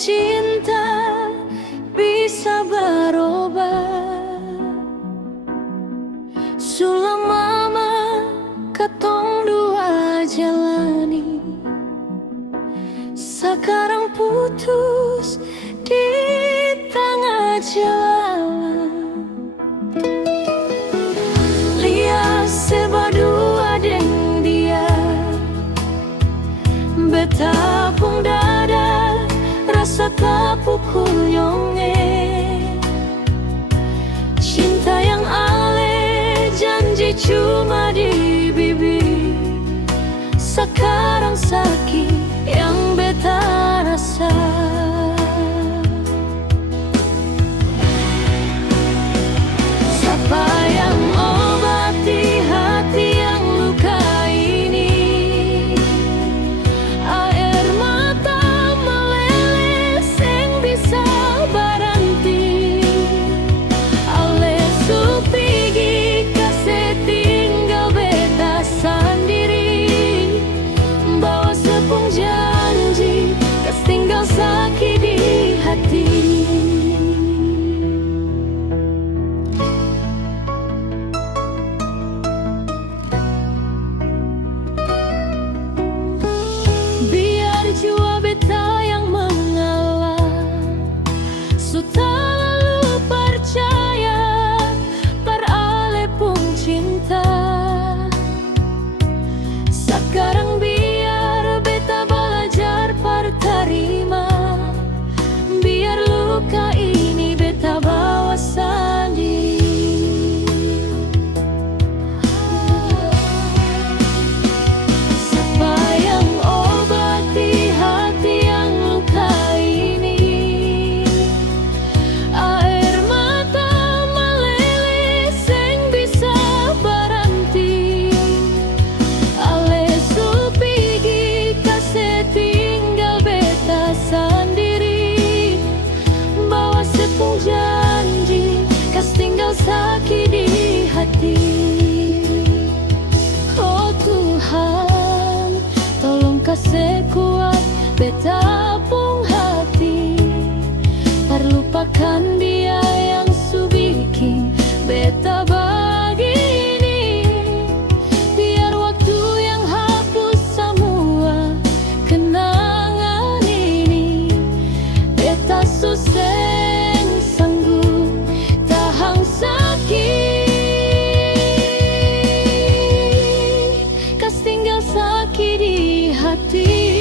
cinta bisa berubah. Sulam mama katong dua jalani, sekarang putus di tengah jalan. Lihat sebadua deng dia, betapung dada rasa tapukul nyonge. Cinta yang ale janji cuma di bibir, sekarang sakit yang beta rasa. Siapa yang obati hati yang luka ini? Air mata meleleh sing bisa baranti. Ale supigi kase tinggal beta sendiri, bawa sepung janji kas tinggal sakit di hati. Biar jua beta yang mengalah, suta lalu percaya par ale pun cinta. Sekarang biar beta belajar par terima, biar luka ini beta bawa sendiri. Siapa yang obati hati yang luka ini? Air mata meleleh sing bisa baranti. Ale supigi kase tinggal beta sendiri, bawa sepung janji kas tinggal sakit di hati. Oh Tuhan, tolong kasih kuat beta pung hati, perlupakan dia yang su bikin beta begini. Biar waktu yang hapus semua kenangan ini, beta suseng sanggup tahan sakit, kas tinggal sakit di hati.